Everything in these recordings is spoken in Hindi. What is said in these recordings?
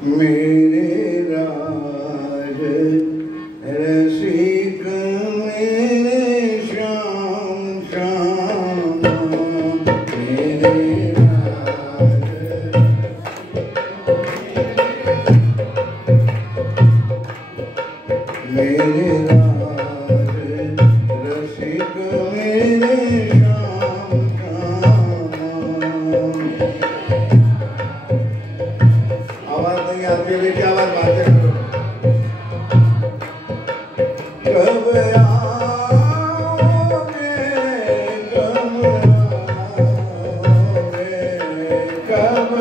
मेरे राज रसिक मेरे श्याम श्याम मेरे राज मेरे राज रसिक मेरे श्याम श्याम। आवाज नहीं आती बेटी, आवाज बातें करो। कब आओगे कब आओगे कब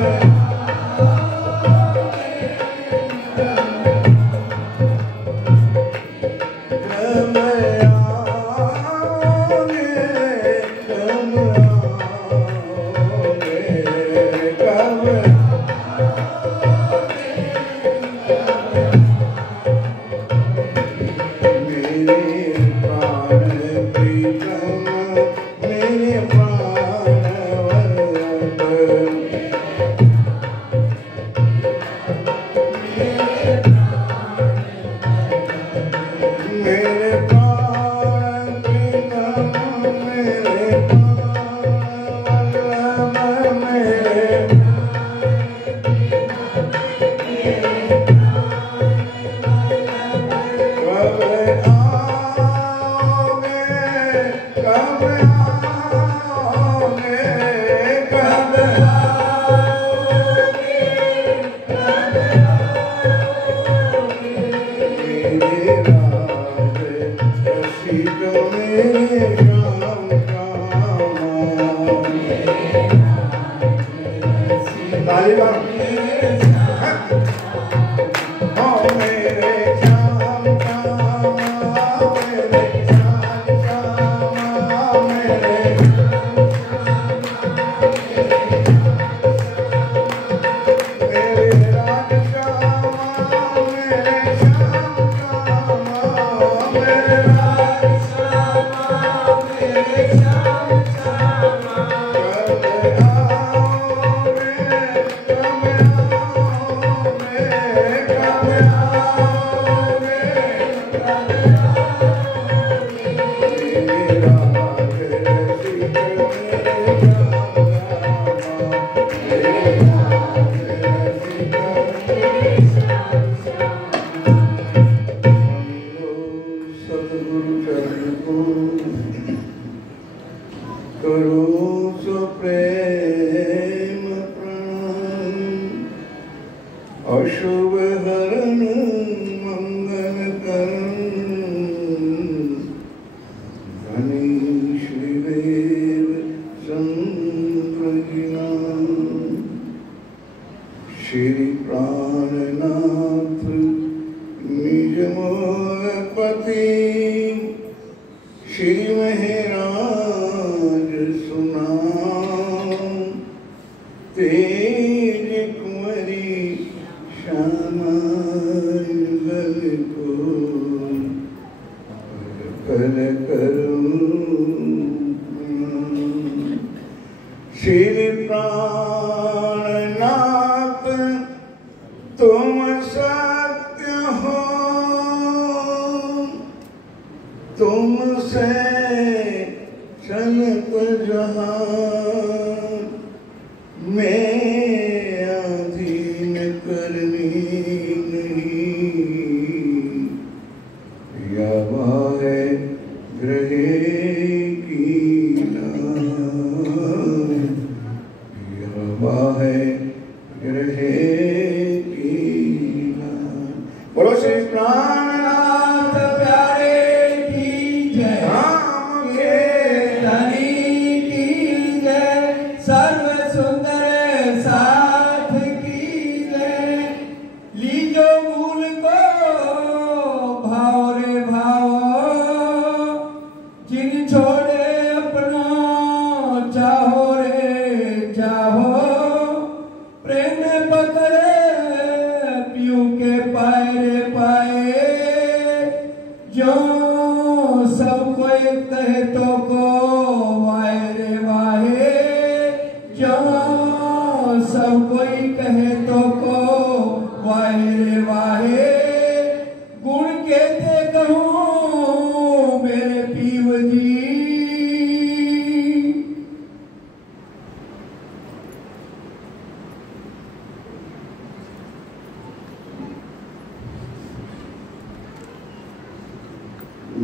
सब कोई कहे तो को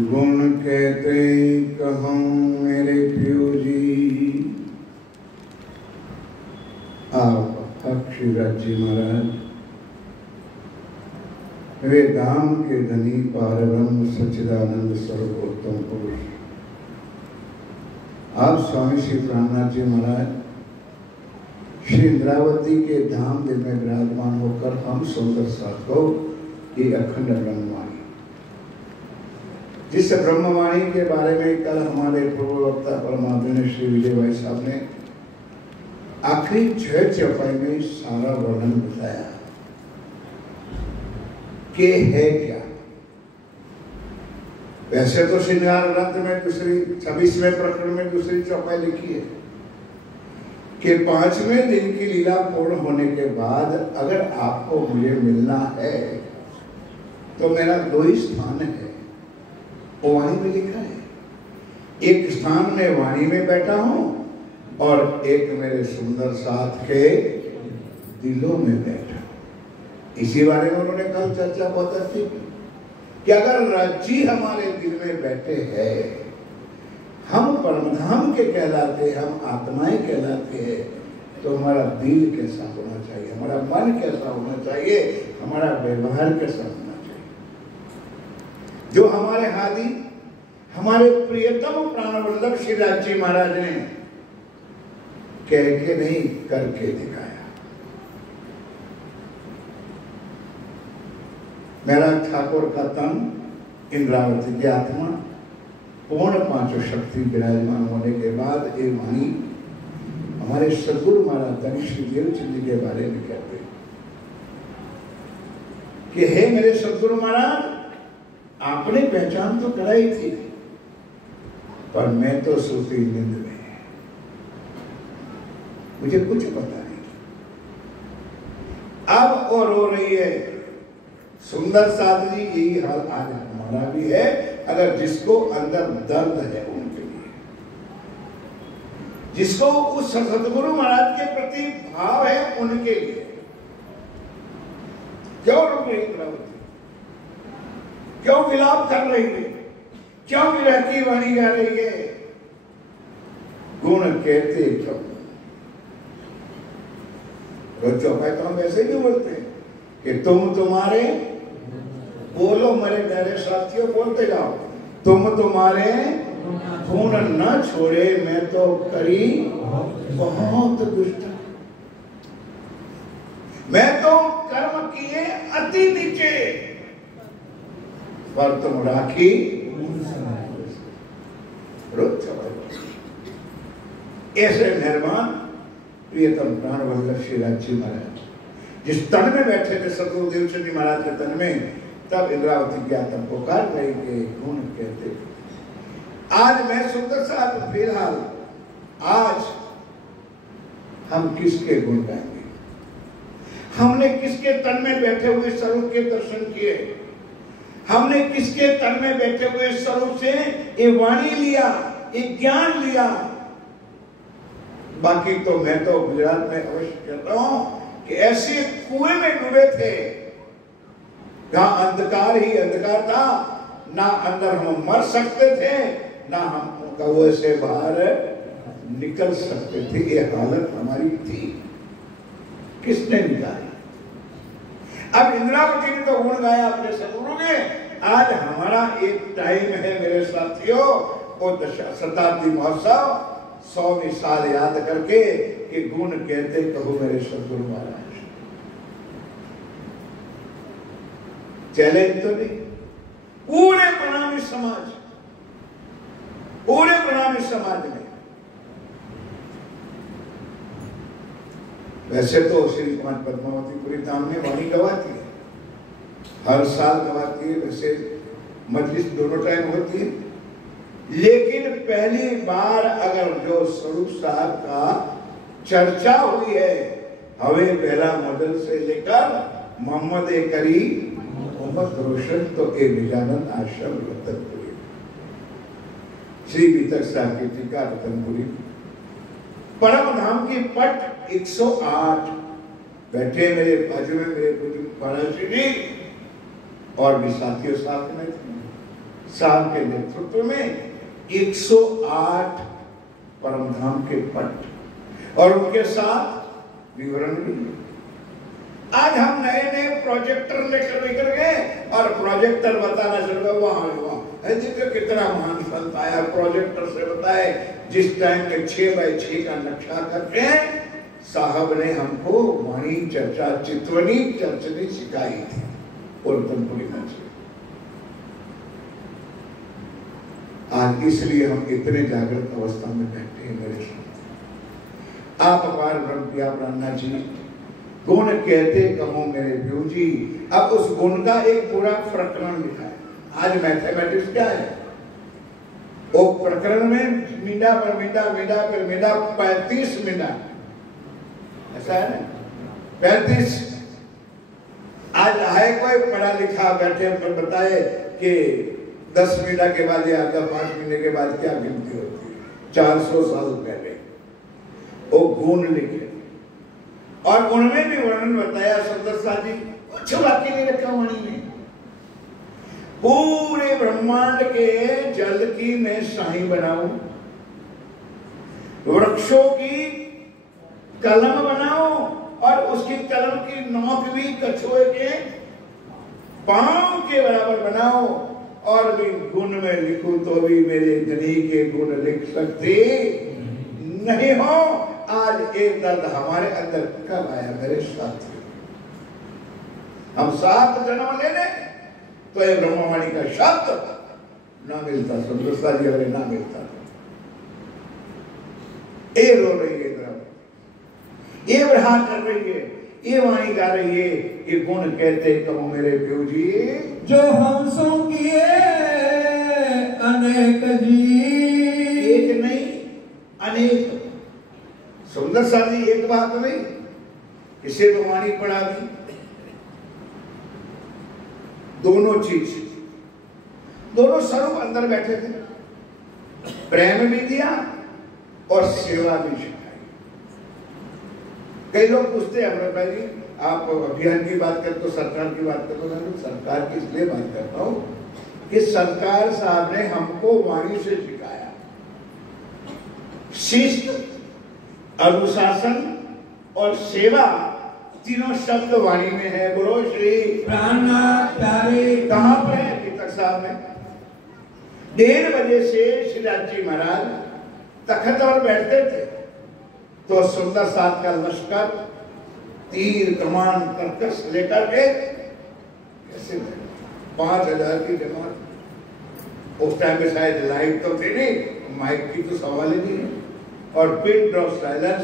गुण कहते कहूँ मेरे प्यो जी, आप अक्षराज जी महाराज वे धाम के धनी पारब्रह्म सच्चिदानंद सर्वोत्तम पुरुष। आप स्वामी श्री प्राणनाथ जी महाराज श्री इंद्रावती के धाम दिल में विराजमान होकर हम सुंदर साथ को ये अखंड ब्रह्मवाणी, जिस ब्रह्मवाणी के बारे में कल हमारे पूर्व वक्ता परमात्मा श्री विजय भाई साहब ने आखिरी 6 चौपाई में सारा वर्णन बताया कि है क्या। वैसे तो श्रृंगार ग्रंथ में दूसरी 26वें प्रकरण में दूसरी चौपाई लिखी है कि 5वें दिन की लीला पूर्ण होने के बाद अगर आपको मुझे मिलना है तो मेरा 2 ही स्थान है, वो वाणी में लिखा है। एक स्थान में वाणी में बैठा हूं और एक मेरे सुंदर साथ के दिलों में बैठा हूं। इसी बारे में उन्होंने कल चर्चा बहुत अच्छी की कि अगर राज्य हमारे दिल में बैठे हैं, हम परमधाम के कहलाते, हम आत्माएं कहलाते हैं, तो हमारा दिल कैसा होना चाहिए, हमारा मन कैसा होना चाहिए, हमारा व्यवहार कैसा होना चाहिए। जो हमारे हादी हमारे प्रियतम प्राणवल्लभ श्री राज जी महाराज ने कह के नहीं करके दिखाया। मेरा ठाकुर का तन, इंद्रावती की आत्मा, पूर्ण 5 शक्ति विराजमान होने के बाद ये वाणी हमारे सदगुरु महाराज धनी श्री देवचंद जी के बारे में कहते हैं कि हे मेरे सदगुरु महाराज, आपने पहचान तो कराई थी, पर मैं तो सोती नींद में, मुझे कुछ पता नहीं। अब और रो रही है सुंदर साथ जी, यही हाल आज हमारा भी है। अगर जिसको अंदर दर्द है उनके लिए, जिसको उस सदगुरु महाराज के प्रति भाव है उनके लिए। क्यों रो रही इंद्रावती, क्यों विलाप कर रही है, क्यों विरह की वाणी गा रही है? गुण कहते क्यों? रोज चौपाई तो हम ऐसे ही बोलते हैं कि तुम तुम्हारे, बोलो मेरे प्यारे साथियों, बोलते जाओ, तुम तुम्हारे गुण न छोड़े मैं तो करी बहुत दुष्ट, मैं तो कर्म किए अति नीचे, पर तुम राखी। ऐसे मेहरबान प्रियतम प्राणवल्लभ श्री राज जी महाराज जिस तन में बैठे थे सदगुरु देवचंद जी महाराज के तन में, तब इंद्रावती की आत्मा पुकार रही के गुण कहते। आज मैं सुंदर साथ फिलहाल आज हम किसके गुण गाएंगे? हमने किसके तन में बैठे हुए स्वरूप के दर्शन किए? हमने किसके तन में बैठे हुए स्वरूप से ये वाणी लिया, ये ज्ञान लिया? बाकी तो मैं तो गुजरात में अवश्य कहता हूं कि ऐसे कुएं में डूबे थे जहां अंधकार ही अंधकार था, ना अंदर हम मर सकते थे, ना हम कुएं से बाहर निकल सकते थे। ये हालत हमारी थी, किसने निकाली? अब इंद्रावती ने तो गुण गाया अपने सदगुरु ने। आज हमारा एक टाइम है मेरे साथियों, वो शताब्दी महोत्सव 100वीं साल याद करके कि गुण कहते कहो मेरे सदगुरु महाराज। चैलेंज तो नहीं, पूरे प्रणामी समाज, पूरे प्रणामी समाज में। वैसे तो श्री कुमार पद्मावती पूरी धाम में वाणी गवाती है, हर साल गवाती है। वैसे मजलिस दोनों टाइम होती है, लेकिन पहली बार अगर जो स्वरूप साहब का चर्चा हुई है, हवे पहला मॉडल से लेकर मोहम्मद करी मोहम्मद रोशन, तो ए निजानंद आश्रम रतनपुरी, श्री बीतक साहब की टीका रतनपुरी, परम धाम की पट 108 बैठे मेरे बाजू में मेरे महाराज जी और भी साथियों साथ में थे। साहब के नेतृत्व में 108 परमधाम के पट और उनके साथ विवरण भी। आज हम नए नए प्रोजेक्टर लेकर निकल गए और प्रोजेक्टर बताना चल रहा वहां देखो कितना महान संत आया, प्रोजेक्टर से बताए जिस टाइम में 6x6 का नक्शा करते हैं। साहब ने हमको वाणी चर्चा चितवनी चर्चनी सिखाई थी उर्दमपुरी मंच में। आज इसलिए हम इतने जागृत अवस्था में बैठे हैं मेरे साथ। आप अपार ब्रह्म पिया ब्रह्मना जी गुण कहते कहो मेरे प्यू जी। अब उस गुण का एक पूरा प्रकरण लिखा है। आज मैथमेटिक्स क्या है, वो प्रकरण में मींडा पर मींडा मींडा पर मींडा 35 मींडा ऐसा है ना 35। आज आए कोई पढ़ा लिखा बैठे पर बताए कि 10 मींडा के बाद या 5 महीने के बाद क्या गिनती होती है। 400 साल पहले वो गुण लिखे और उनमें भी वर्णन बताया। सुंदर सा जी कुछ बाकी नहीं रखा वाणी में। पूरे ब्रह्मांड के जल की मैं शाही बनाऊं, वृक्षों की कलम बनाऊं और उसकी कलम की नोक भी कछुए के पांव के बराबर बनाऊं और भी गुण में लिखूं तो भी मेरे धनी के गुण लिख सकते नहीं हो। आज एक दर्द हमारे अंदर कब आया मेरे साथी? हम 7 जन्म ले लें तो ये ब्रह्मवाणी का शब्द ना मिलता। सुंदरता जी अगर ना मिलता ये रो रही है तरफ, ये बरहा कर रही है, ये वाणी गा रही है, ये गुण कहते कहो मेरे प्यू जी जो हंसों किए अनेक जी। एक नहीं अनेक। सुंदर सा जी एक बात नहीं, इसे तो वाणी पढ़ा दी। दोनों चीज, दोनों स्वरूप अंदर बैठे थे, प्रेम भी दिया और सेवा भी सिखाई। कई लोग पूछते हैं अमृत भाई जी आप अभियान की बात करते हो, सरकार की बात करते हो। सरकार की इसलिए बात करता हूं कि सरकार साहब ने हमको वाणी से सिखाया। शिस्त, अनुशासन और सेवा तीनों शब्द वाणी में है। बोलो श्री प्राणनाथ प्यारे। कहां पर है पितर साहब में? 1:30 बजे से श्री राजी महाराज तखत पर बैठते थे तो सुंदर साथ का लश्कर तीर कमान कर्कश लेकर के कैसे 5000 की जमात। उस टाइम में शायद लाइव तो थे नहीं, माइक की तो सवाल ही नहीं है। और पिन ड्रॉप साइलेंस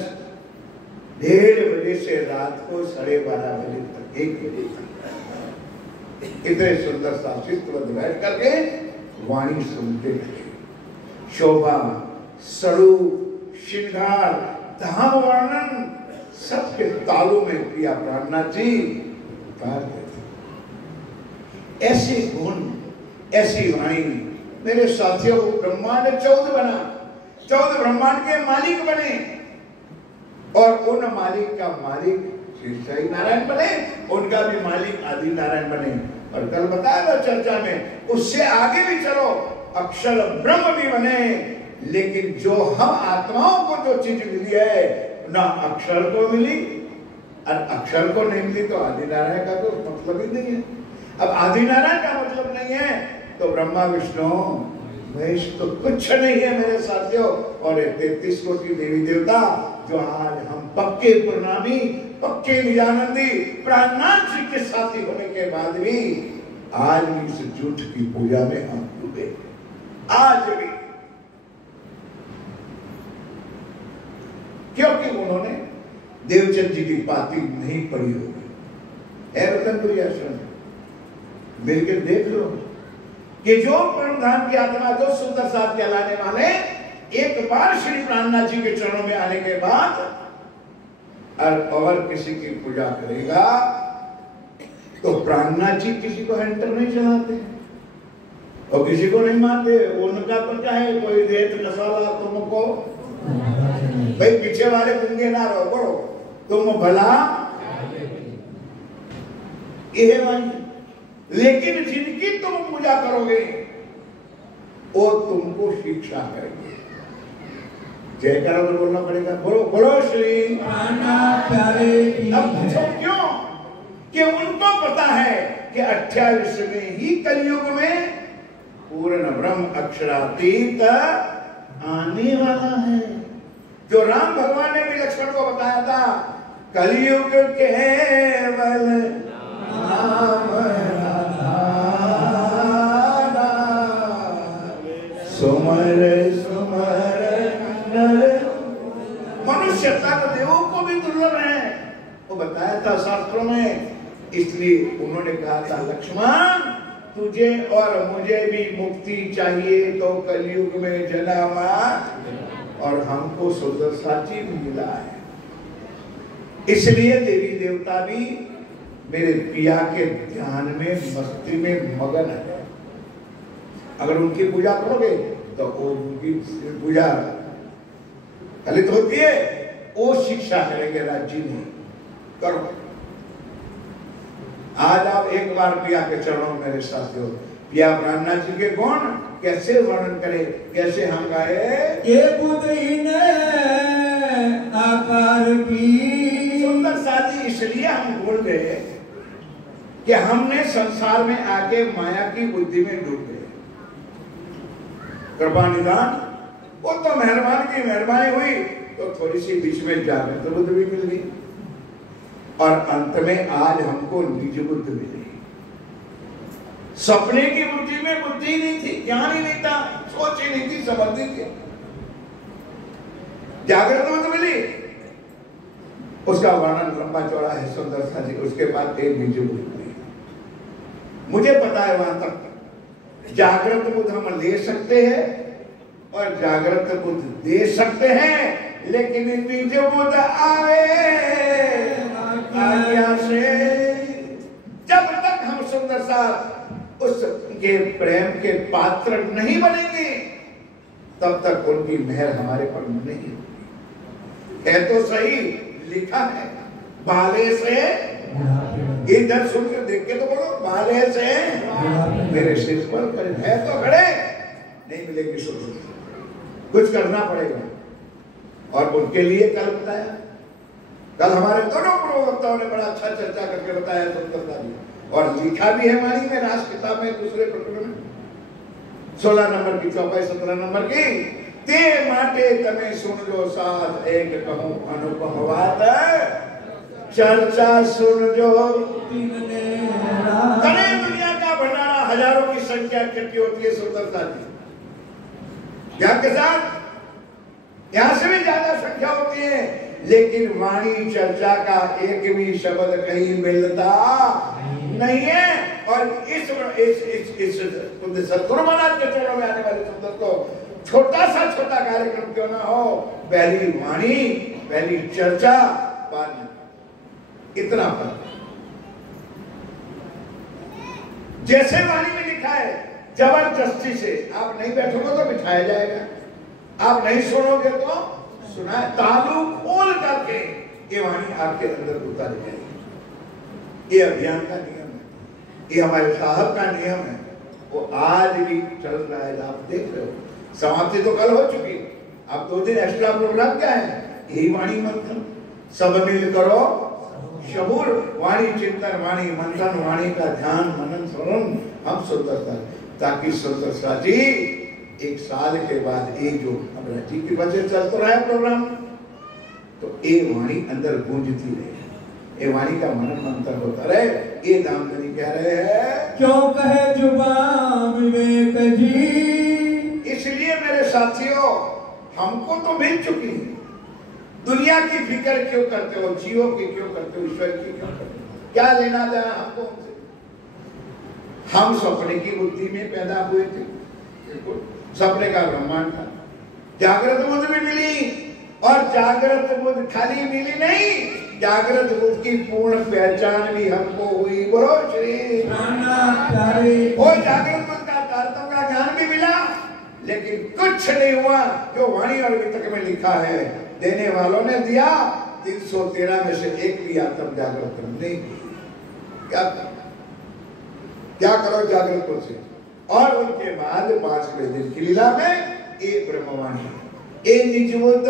1:30 बजे से रात को 12:30 बजे तक 1 बजे तक इतने सुंदर शास्त्रीबद्ध बैठ करके वाणी सुनते थे। शोभा, स्वरूप, श्रृंगार, धाम वर्णन सबके तालों में प्रिया प्राणनाथ जी उतारते थे। ऐसे गुण, ऐसी वाणी मेरे साथियों को ब्रह्मांड 14 बना, 14 ब्रह्मांड के मालिक बने और उन मालिक का मालिक श्री नारायण बने, उनका भी मालिक आदि नारायण बने। और कल बताया था चर्चा में, उससे आगे भी चलो अक्षर ब्रह्म भी बने। लेकिन जो हम आत्माओं को जो चीज मिली है ना अक्षर को मिली और अक्षर को नहीं मिली तो आदि नारायण का तो मतलब ही नहीं है। अब आदि नारायण का मतलब नहीं है तो ब्रह्मा विष्णु महेश तो कुछ नहीं है मेरे साथियों। और 33 कोटि देवी देवता जो आज हम पक्के प्रणामी, पक्के निजानंदी प्राणनाथ जी के साथी होने के बाद भी आज भी इस झूठ की पूजा में हम डूबे। आज भी क्योंकि उन्होंने देवचंद जी की पाती नहीं पढ़ी होगी। रतनपुरी आश्रम मिलकर देख लो कि जो परमधाम की आत्मा जो सुंदर साथ कहलाने वाले एक बार श्री प्राणनाथ जी के चरणों में आने के बाद और किसी की पूजा करेगा तो प्राणनाथ जी किसी को हैंटर नहीं चलाते और किसी को नहीं मानते। उनका तो क्या है, कोई रेत मसाला तुमको भाई पीछे वाले गूंगे ना रहो, बोलो तुम भला यह। लेकिन जिनकी तुम पूजा करोगे वो तुमको शिक्षा करेंगे। जयकारा तो बोलना पड़ेगा, बोलो बोलो श्री प्राणनाथ प्यारे की अब पूछो क्यों? कि उनको पता है कि 28 में ही कलयुग में पूर्ण ब्रह्म अक्षरातीत आने वाला है। जो राम भगवान ने भी लक्ष्मण को बताया था, कलयुग केवल नाम सुमर सुमर नर। मनुष्य तक देवों को भी दुर्लभ है, वो बताया था शास्त्रों में। इसलिए उन्होंने कहा था, लक्ष्मण तुझे और मुझे भी मुक्ति चाहिए तो कलयुग में जन्म, और हमको सुंदर साची मिला है। इसलिए देवी देवता भी मेरे पिया के ध्यान में मस्ती में मगन है। अगर उनकी पूजा करोगे तो उनकी पूजा फलित होती है, वो शिक्षा करेंगे राज्य में करो। आज आप एक बार पिया के चरणों में मेरे साथियों, पिया प्राणनाथ जी के गुण कैसे वर्णन करें, कैसे हम गाए। ये बुद्धि ने आकार की सुंदर साथी, इसलिए हम भूल गए कि हमने संसार में आके माया की बुद्धि में डूब गए। कृपा निदान, वो तो मेहरबान की मेहरबानी हुई तो थोड़ी सी बीच में जागृत तो बुद्धि भी मिल गई, और अंत में आज हमको निज बुद्धि मिली। सपने की बुद्धि में बुद्धि नहीं थी, ज्ञान ही नहीं था, सोच ही नहीं थी, समझ नहीं थी। जागृत बुद्धि मिली, उसका वर्णन लंबा चौड़ा है सुंदर सा जी। उसके बाद एक निज बुद्धि मिली। मुझे पता है वहां तक जागृत बुद्धि हम ले सकते हैं और जागृत बुद्धि दे सकते हैं, लेकिन निज बुद्धि आवे आज्ञा से। जब तक हम सुंदर सा उसके प्रेम के पात्र नहीं बनेंगे, तब तक उनकी मेहर हमारे पर नहीं है। तो सही लिखा है, बाले से इधर सुनकर देख के तो बोलो, बाले से मेरे सिर पर खड़े है तो खड़े नहीं मिलेंगे। सोच कुछ करना पड़ेगा, और उनके लिए कल बताया। कल हमारे दोनों प्रवक्ताओं ने बड़ा अच्छा चर्चा करके बताया सुंदरता जी, और लिखा भी है हमारी में राज किताब में दूसरे प्रकरण में 16 नंबर की चौपाई 17 नंबर की। ते माटे तमे सुन जो साथ एक कहूं अनुभव बात, चर्चा सुन जो करे। दुनिया का भंडारा हजारों की संख्या इकट्ठी होती है सुंदरता जी, ज्ञान के साथ यहां से भी ज्यादा संख्या होती है, लेकिन वाणी चर्चा का एक भी शब्द कहीं मिलता नहीं है। और इस सतगुरु महाराज के चरणों में आने वाले सुंदर को छोटा कार्यक्रम क्यों ना हो, पहली वाणी, पहली चर्चा, वाणी, इतना पर जैसे वाणी में लिखा है, जबरदस्ती से आप नहीं बैठोगे तो बिठाया जाएगा, आप नहीं सुनोगे तो सुना। तालू खोल करके ये वाणी आपके अंदर उतारी जाएगी। ये अभियान का नियम है, ये हमारे साहब का नियम है, वो आज भी चल रहा है। आप देख रहे हो, समाप्ति तो कल हो चुकी, अब 2 दिन एक्स्ट्रा प्रोग्राम क्या है, यही वाणी मंथन। सब मिल करो शबूर, वाणी चिंतन, वाणी मंथन, वाणी का ध्यान मनन श्रवण हम सुंदरता, ताकि सुंदरता जी 1 साल के बाद ये जो हमारा जी की वजह चल तो रहा है प्रोग्राम, तो ये वाणी अंदर गूंजती रहे, ये वाणी का मनन मंथन होता रहे। ये दामदनी कह रहे हैं, क्यों कहे जुबान विवेक जी। इसलिए मेरे साथियों, हमको तो मिल चुकी है। दुनिया की फिक्र क्यों करते हो, जीवों की क्यों करते हो, ईश्वर की क्यों करते हो, क्या लेना देना हमको उनसे। हम सपने की बुद्धि में पैदा हुए थे, सपने का ब्रह्मांड था। जागृत बुद्धि भी मिली, और जागृत बुद्धि खाली मिली नहीं, जागृत बुद्धि की पूर्ण पहचान भी हमको हुई। बोलो श्री प्यारे। और जागृत बुद्धि का तारतम्य का ज्ञान भी मिला, लेकिन कुछ नहीं हुआ जो वाणी और वितक में लिखा है। देने वालों ने दिया, 313 में से एक भी आत्म जागृत नहीं। क्या करो जागृत बुद्धि से, और उनके बाद 5वें दिन की लीला में ये ब्रह्मवाणी, ये निजबोध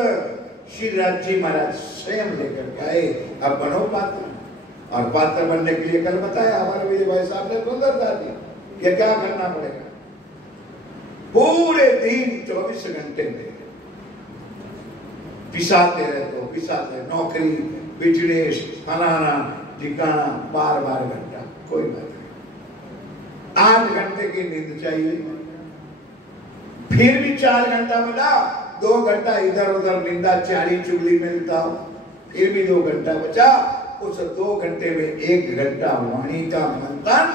श्री राजी महाराज स्वयं लेकर के आए। अब बनो पात्र, और पात्र बनने के लिए कल बताया हमारे विजय भाई साहब ने सुंदरता दी कि क्या करना पड़ेगा। पूरे दिन 24 घंटे में पिसाते रहे, तो पिसाते, नौकरी, बिजनेस, फलाना ठिकाना, बार बार घंटा, कोई बात नहीं। 8 घंटे की नींद चाहिए, फिर भी 4 घंटा मिला, 2 घंटा इधर उधर निंदा चारी चुगली में बिताओ, फिर भी 2 घंटा बचा। उस 2 घंटे में 1 घंटा वाणी का मंथन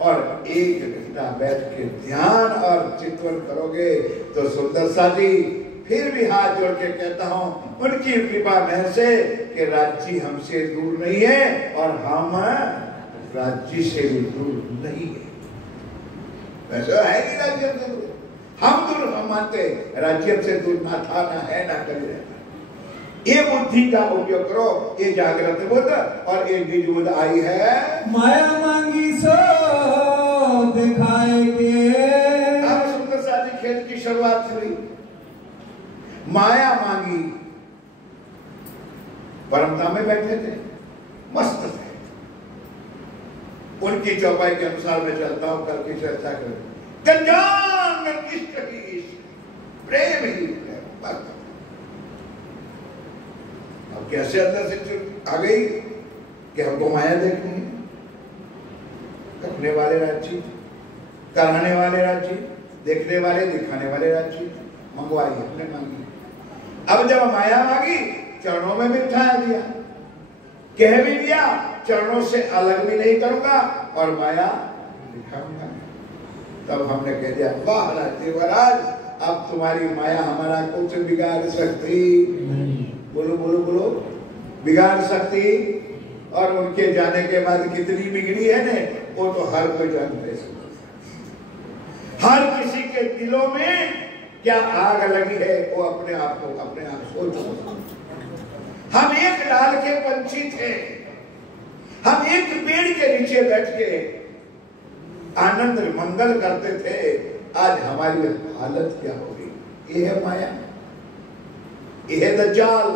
और 1 घंटा बैठ के ध्यान और चिंतन करोगे तो सुंदर सा जी फिर भी हाथ जोड़ के कहता हूं उनकी कृपा में से कि राज्य हमसे दूर नहीं है और हम राज्य से भी दूर नहीं है। वैसे है कि राज्य से दूर, हम दूर, हम मानते राज्य से दूर ना था, ना है, ना कभी रहना। ये बुद्धि का उपयोग करो, ये जागृत बुद्ध और ये निज बुद्ध आई है। माया मांगी सो दिखाएंगे। अब सुंदर सा जी खेल की शुरुआत हुई। माया मांगी, परमता में बैठे थे, मस्त थे। उनकी चौपाई के अनुसार मैं चलता हूं, कल की चर्चा करूं। गंजान इष्ट ही इष्ट, प्रेम ही प्रेम, बस। अब कैसे अंदर से आ गई कि हमको माया देखनी है। करने वाले राज्य, कराने वाले राज्य, देखने वाले, दिखाने वाले राज्य मंगवाई, हमने मांगी। अब जब माया मांगी, चरणों में बिठा दिया, कह भी दिया चरणों से अलग भी नहीं करूंगा और माया दिखाऊंगा। तब हमने कह दिया वाह राज्य महाराज, अब तुम्हारी माया हमारा कुछ बिगाड़ सकती, बोलो बोलो बोलो, बिगाड़ सकती। और उनके जाने के बाद कितनी बिगड़ी है ने, वो तो हर कोई जानते हैं। हर किसी के दिलों में क्या आग लगी है वो अपने आप को, अपने आप सोचो। हम एक डाल के पंछी थे, हम एक पेड़ के नीचे बैठ के आनंद मंगल करते थे, आज हमारी हालत क्या हो गई। ये है माया, ये है दज्जाल,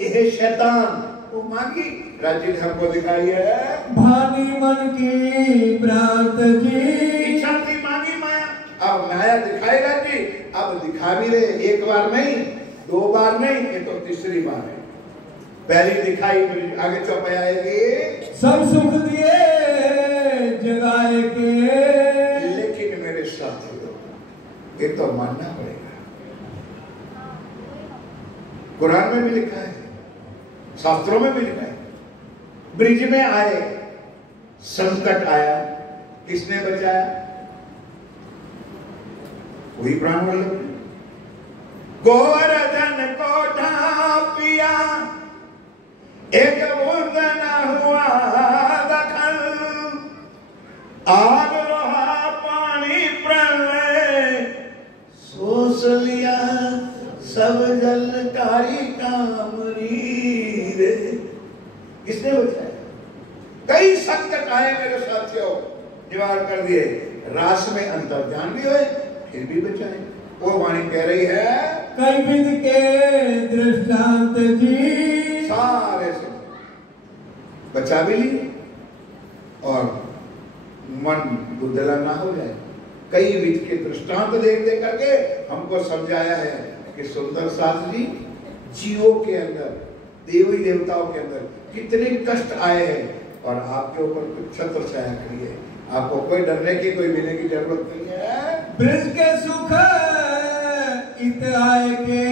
ये है शैतान। वो मांगी, राज्य ने हमको दिखाई है। भानी मन की प्रात जी, इच्छा थी मांगी माया, अब माया दिखाएगा जी। अब दिखा भी रहे, 1 बार नहीं, 2 बार नहीं, ये तो तीसरी बार है। पहली दिखाई, आगे चौपाई आएगी, सब सुख दिए जगाए के। लेकिन मेरे साथियों, ये तो मानना पड़ेगा, कुरान में भी लिखा है, शास्त्रों में भी लिखा है। ब्रिज में आए, संकट आया, किसने बचाया? वही प्राण वल्लभ। गोवर्धन को ढांपिया, एक बूंद न हुआ दखल, आग लोहा पानी प्रलय, सोच लिया सब जलकारी कामरी रे। किसने बचाया? कई संकट आए मेरे साथियों, निवारण कर दिए। रास में अंतर्ध्यान भी हुए, फिर भी बचाए। वो वाणी कह रही है, कई विध के दृष्टांत जी, सारे से बचा भी लिए और मन बुद्धला ना हो जाए। कई विध के दृष्टांत देख दे करके हमको समझाया है कि सुंदर साथ जी जीवों के अंदर, देवी देवताओं के अंदर कितने कष्ट आए हैं और आपके ऊपर कुछ छत्र छाया करी है। आपको कोई डरने की, कोई मिलने की जरूरत नहीं है। ब्रिज के सुख इत आए के।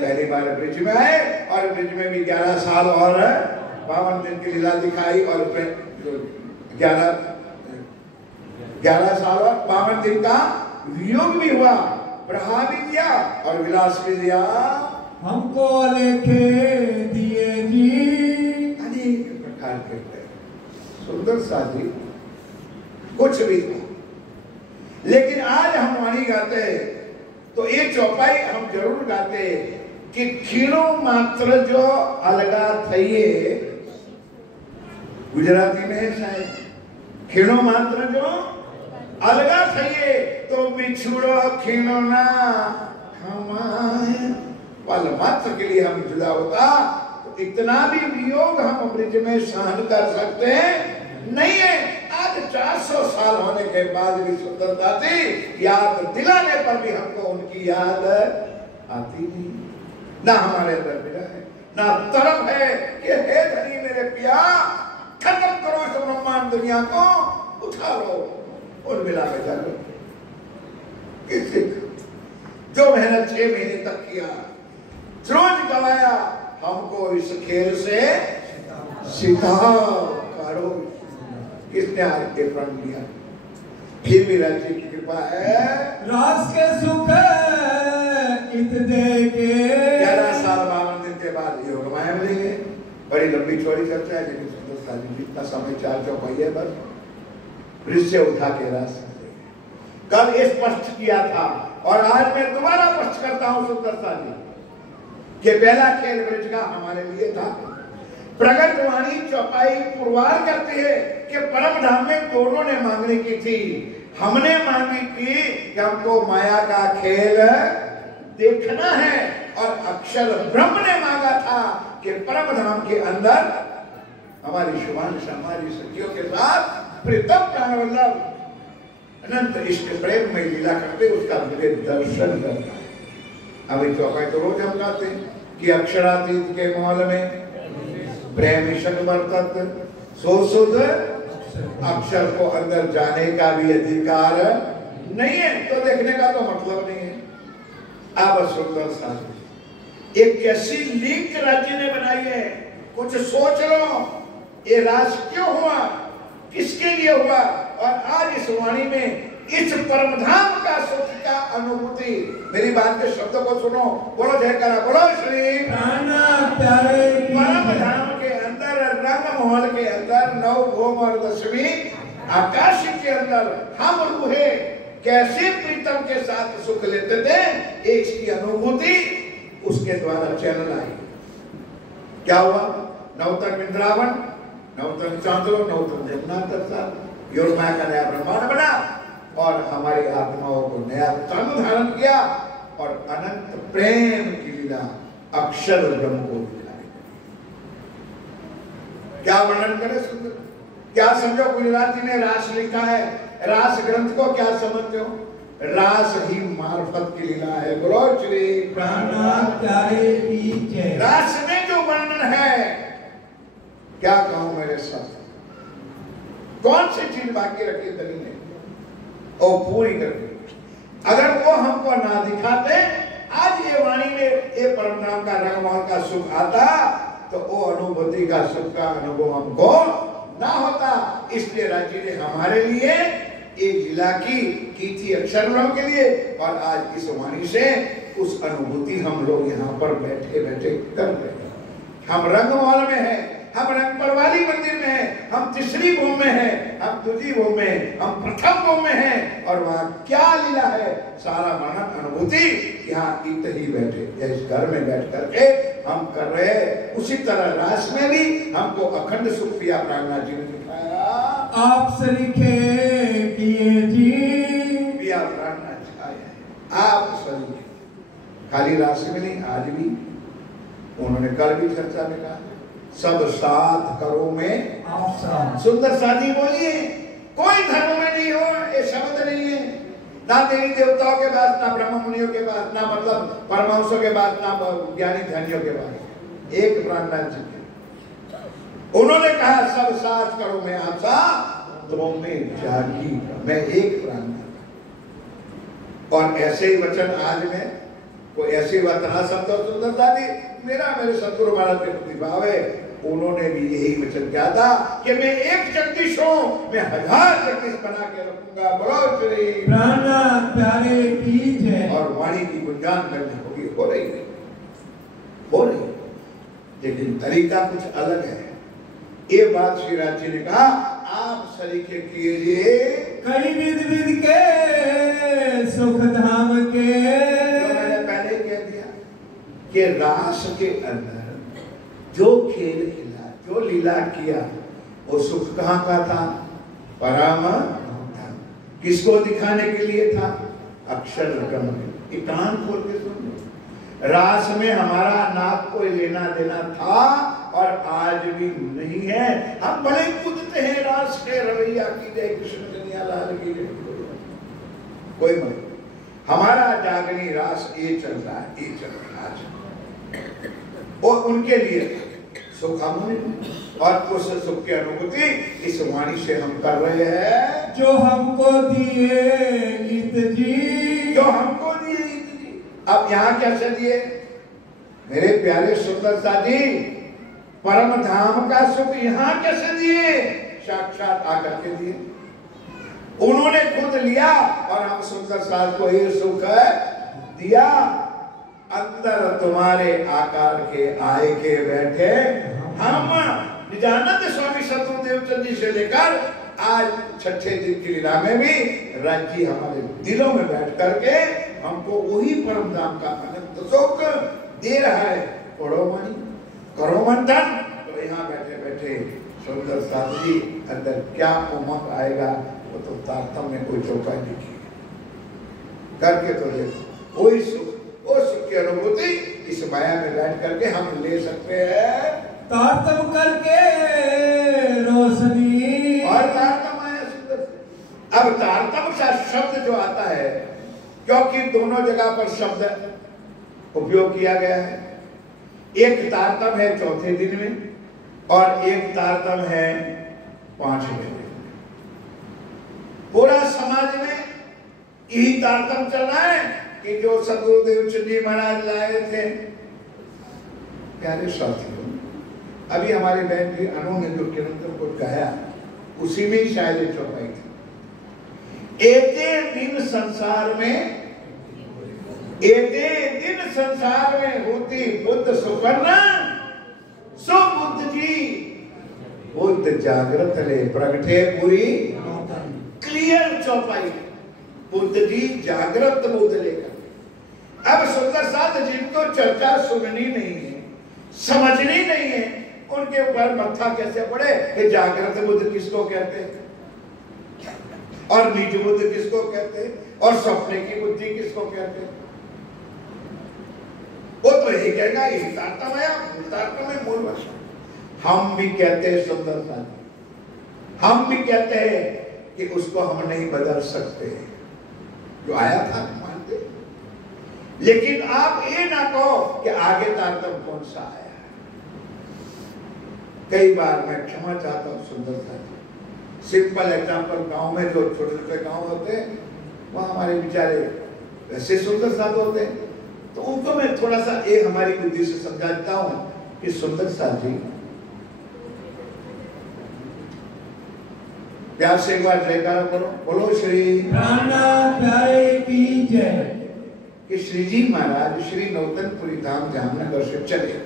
पहली बार ब्रिज में आए और ब्रिज में भी 11 साल और 52 दिन की लीला दिखाई और 11 साल और 52 दिन का वियोग भी हुआ, प्रहार भी दिया और विलास भी दिया। हमको लेखे दिए जी, अनेक प्रकार के सुंदर साथी कुछ भी था। लेकिन आज हम वाणी गाते हैं तो एक चौपाई हम जरूर गाते कि खीणो मात्र जो अलगा थईए, गुजराती में है शायद, खीणो मात्र जो अलगा थईए तो बिछुड़ो खिलौना हमारे पल मात्र के लिए हम जुदा होता तो इतना भी वियोग हम ब्रिज में सहन कर सकते नहीं है। आज 400 साल होने के बाद भी सुंदरता थी, याद दिलाने पर भी हमको उनकी याद आती नहीं। ना हमारे अंदर मिला है, ना तरफ है कि हे धनी मेरे पिया खत्म करो इस ब्रह्मांड दुनिया को, उठा लो और मिला में जा लो। किसी जो मेहनत 6 महीने तक किया, रोज गवाया, हमको इस खेल से सिताओ करो। किसने आज के प्रण लिया? फिर भी राज्य की कृपा है, रास के सुख इत दे के 11 साल 52 दिन के बाद योग माया मिलेंगे। बड़ी लंबी चौड़ी चर्चा है, लेकिन सुंदरता जी जितना समय 4 चौपाई है बस ब्रिज से उठा के रास कल ये स्पष्ट किया था और आज मैं दोबारा स्पष्ट करता हूं सुंदरता जी कि पहला खेल ब्रिज का हमारे लिए था। प्रगट वाणी चौपाई पुरवार करती है कि परम धाम में दोनों ने मांगने की थी। हमने मांगी थी कि हमको माया का खेल देखना है और अक्षर ब्रह्म ने मांगा था कि परम धाम के अंदर हमारी शुभांश हमारी सखियों के साथ प्रीतम प्राणवल्लभ अनंत इश्क प्रेम में लीला करते उसका मुझे दर्शन करना है। अभी चौपाई तो रोज हम गाते हैं कि अक्षरातीत के महल में प्रेम ईशक वर्तत सो सुध अक्षर को अंदर जाने का भी अधिकार नहीं है, तो देखने का तो मतलब नहीं है। अब सुंदर सा एक कैसी लिंक राज्य ने बनाई है, कुछ सोच लो ये रास क्यों हुआ, किसके लिए हुआ, और आज इस वाणी में इस परमधाम का सुख का अनुभूति। मेरी बात के शब्दों को सुनो, बोलो जयकारा, बोलो श्री परमधाम के अंदर रंग महल के अंदर 9 भूम और 10वीं आकाश के अंदर हम रूहे कैसे प्रीतम के साथ सुख लेते थे, इसकी अनुभूति उसके द्वारा चैनल आई। क्या हुआ? नवतन वृंदावन, नवतन चांदलो, नवतन जगन्नाथ योरमा का नया ब्रह्मांड बना और हमारी आत्माओं को नया तन धारण किया और अनंत प्रेम की लीला अक्षर ब्रह्म को दिखाई। क्या वर्णन करे सुंदर, क्या समझो? गुजराती ने रास लिखा है, रास ग्रंथ को क्या समझते हो? रास ही मार्फत की लीला है। बोलो श्री प्यारे की जय। रास में जो वर्णन है, क्या कहूं मेरे साथ, कौन सी चीज बाकी रखी दली ने और पूरी करके, अगर वो हमको ना दिखाते, आज ये वाणी में ये परमधाम का रंगमहल का सुख आता तो वो अनुभूति का सुख का अनुभव हमको ना होता। इसलिए राज्य ने हमारे लिए एक लीला की थी अक्षर ब्रह्म के लिए, और आज इस वाणी से उस अनुभूति हम लोग यहाँ पर बैठे बैठे कर रहे हैं। हम रंगमहल में हैं, हम रंगपरवाली मंदिर में हैं, हम तीसरी भूमि में हैं, हम दूसरी भूमि में, हम प्रथम भूमि में हैं, और वहाँ क्या लीला है सारा वर्णन अनुभूति यहाँ इत ही बैठे या इस घर में बैठ करके हम कर रहे हैं। उसी तरह रास में भी हमको अखंड सुख पिया प्राणनाथ जी ने दिखाया। आप सरीखे किए जी पिया प्राणनाथ जी आए, आप सरीखे खाली रास में नहीं, आज भी उन्होंने कल भी चर्चा में कहा सब साथ करो में सुंदर शादी बोलिए। कोई धर्म में नहीं हो ये शब्द नहीं है, ना देवी देवताओं के पास, ना ब्रह्म मुनियों के पास, ना मतलब परमहंसों के पास, ना ज्ञानी ध्यानियों के पास, एक प्राणनाथ जी के। उन्होंने कहा सब साथ करो में आपसा तुम में जागी, मैं एक प्राणनाथ। और ऐसे ही वचन आज में कोई ऐसी बात ना समझो सुंदरता जी, मेरा मेरे सतगुरु महाराज के प्रति भाव है, उन्होंने भी यही वचन किया था कि मैं एक जगदीश हूं, मैं 1000 जगदीश बना के रखूंगा। बोलो श्री प्राणनाथ प्यारे की जय। और वाणी की गुंजान करनी होगी, हो रही है, हो रही, लेकिन तरीका कुछ अलग है। ये बात श्री राज जी ने कहा आप सलीके कीजिए कई विध विध के सुख धाम के। जो मैंने पहले कह दिया कि रास के अंदर जो खेल खेला, जो लीला किया, वो सुख कहाँ का था? परम धाम। किसको दिखाने के लिए था? अक्षर ब्रह्म। कान खोल के सुन लो, रास में हमारा नाक कोई लेना देना था और आज भी नहीं है। हम भले कूदते हैं रास के, रवैया की जय, कृष्ण कन्हैया लाल की जय, कोई मत। हमारा जागनी रास ये चल रहा है, ये चल रहा है। और उनके लिए सुखामुनि और उस सुख की अनुभूति इस वाणी से हम कर रहे हैं। जो हमको दिए इत जी, जो हमको दिए इत जी। अब यहाँ कैसे दिए मेरे प्यारे सुंदर सा जी? परम धाम का सुख यहाँ कैसे दिए? साक्षात आकर के दिए, उन्होंने खुद लिया और हम सुंदर साथ को ये सुख दिया। अंदर तुम्हारे आकार के आए के बैठे हम निजानंद स्वामी सतगुरुदेव चंद जी से लेकर आज छठे दिन की लीला में भी राज्य हमारे दिलों में बैठ करके हमको वही परम धाम का अनंत सुख दे रहा है। पढ़ो वाणी, करो मंथन। तो यहाँ बैठे बैठे सुंदर साथ जी अंदर क्या उमंग आएगा वो तो तारतम्य में कोई चौपाई लिखी करके तो देखो। वही सुख, वो सुख की अनुभूति इस माया में बैठ करके हम ले सकते हैं। तारतम करके रोशनी और तारतम आया सुंदर से। अब तारतम का शब्द जो आता है, क्योंकि दोनों जगह पर शब्द उपयोग किया गया है। एक तारतम है चौथे दिन में और एक तारतम है 5वें दिन। पूरा समाज में यही तारतम चल रहा है कि जो सदगुरुदेव चंद जी महाराज लाए थे। प्यारे साथियों, अभी हमारे बहन जी अनु ने जो किरंतर को गाया उसी में ही शायद ये चौपाई थी। एते दिन संसार में, एते दिन संसार में होती बुद्ध सुपर्ण, सो बुद्ध जी बुद्ध जागृत ले प्रगटे पूरी। क्लियर चौपाई, बुद्ध जी जागृत बुद्ध लेकर। अब सुंदर साथ जिनको चर्चा सुननी नहीं है, समझनी नहीं है, उनके ऊपर मत्था कैसे पड़े कि जागृत बुद्ध किसको कहते हैं और नीच बुद्ध किसको कहते हैं और सपने की बुद्धि किसको कहते हैं। वो तो यही कहेगा यही तारतम है, तारतम है मूल भाषा। हम भी कहते हैं सुंदर साथ, हम भी कहते हैं कि उसको हम नहीं बदल सकते, जो आया था मानते। लेकिन आप ये ना कहो कि आगे तारतम कौन सा आया। कई बार मैं क्षमा चाहता हूँ सुंदर साथी। सिंपल एग्जाम्पल, गांव में जो छोटे छोटे गांव होते हैं वहां हमारे बेचारे वैसे सुंदर साथ होते हैं, तो उनको मैं थोड़ा सा ये हमारी बुद्धि से समझाता हूँ कि सुंदर साथी प्यार से एक बार जयकारा करो, बोलो श्री प्यारे की जय। कि श्री जी महाराज श्री नौतनपुरी धाम जामनगर से चले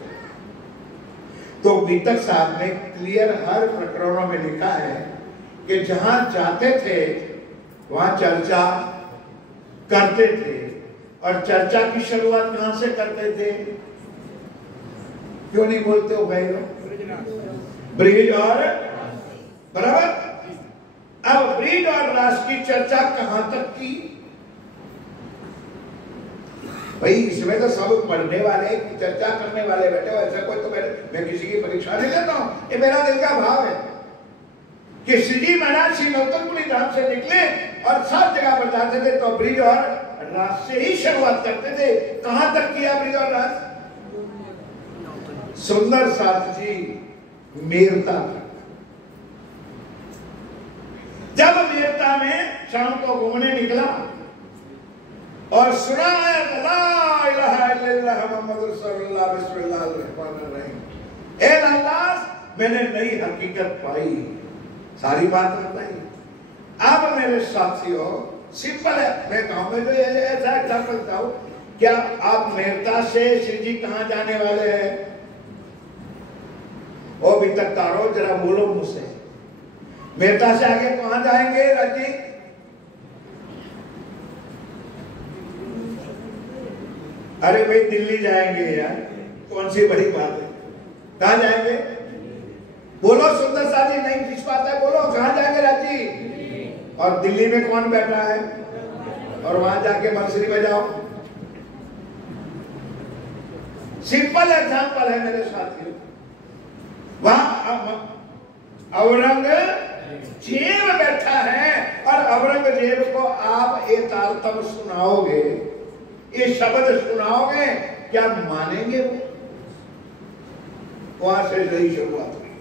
तो बीतक साहब ने क्लियर हर प्रकरणों में लिखा है कि जहां जाते थे वहां चर्चा करते थे। और चर्चा की शुरुआत कहां से करते थे? क्यों नहीं बोलते हो भाई लोग? ब्रिज और बराबर। अब ब्रिज और रास की चर्चा कहां तक की? भाई इसमें तो सब पढ़ने वाले, चर्चा करने वाले बैठे हो। ऐसा कोई तो मैं किसी की परीक्षा नहीं लेता हूं। ये मेरा दिल का भाव है कि श्री जी महाराज श्री नौतनपुरी धाम से निकले और 7 जगह पर जाते थे तो ब्रिज और रास से ही शुरुआत करते थे। कहां तक किया ब्रिज और रास? सुंदर साथ जी मेरता तक। जब मेरता में शाम को घूमने निकला और सुना है ला इलाहा इल्लल्लाह मुहम्मद रसूलुल्लाह बिस्मिल्लाहिर्रहमानिर्रहीम, ए अल्लाह मैंने नई हकीकत पाई, सारी बात बताई। अब मेरे साथियों सिंपल है, मैं गांव में जो ऐसा एग्जाम्पल था, क्या आप मेरता से श्री जी कहां जाने वाले हैं? ओ भी तक तारो जरा बोलो मुझसे, मेरता से आगे कहां जाएंगे राजी? अरे भाई दिल्ली जाएंगे यार, कौन सी बड़ी बात है। कहां जाएंगे? बोलो सुंदर साथी, नहीं किस बात है, बोलो कहां जाएंगे राजी? और दिल्ली में कौन बैठा है? और वहां जाके बंसुरी बजाओ। सिंपल एग्जाम्पल है मेरे साथियों। वहां औरंगजेब बैठा है और औरंगजेब को आप ये तारतम सुनाओगे, ये शब्द सुनाओगे, क्या मानेंगे वो? वहां से सही शुरुआत हुई।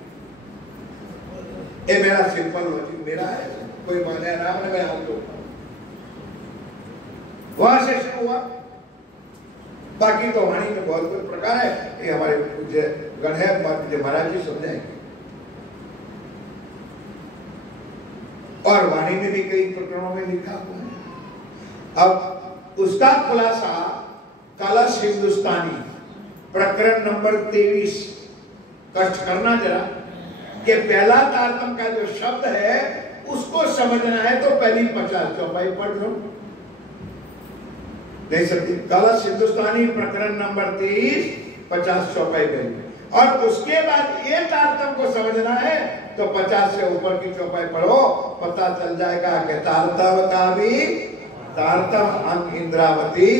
ये मेरा सिंपल लॉजिक मेरा है, कोई माने ना माने, मैं आपको वहां से शुरू हुआ। बाकी तो वाणी में बहुत कुछ प्रकार है, ये हमारे पूज्य गण है, पूज्य महाराज जी समझाएंगे। और वाणी में भी कई प्रकरणों में लिखा हुआ है। अब उसका खुलासा कलश हिंदुस्तानी प्रकरण नंबर 23, कष्ट करना जरा कि पहला तारतम का जो शब्द है उसको समझना है तो पहली 50 चौपाई पढ़ लो, देख सकते। कलश हिंदुस्तानी प्रकरण नंबर 23, 50 चौपाई पहली। और उसके बाद ये तारतम को समझना है तो 50 से ऊपर की चौपाई पढ़ो, पता चल जाएगा कि तारतम का भी तारतम अंग इंद्रावती।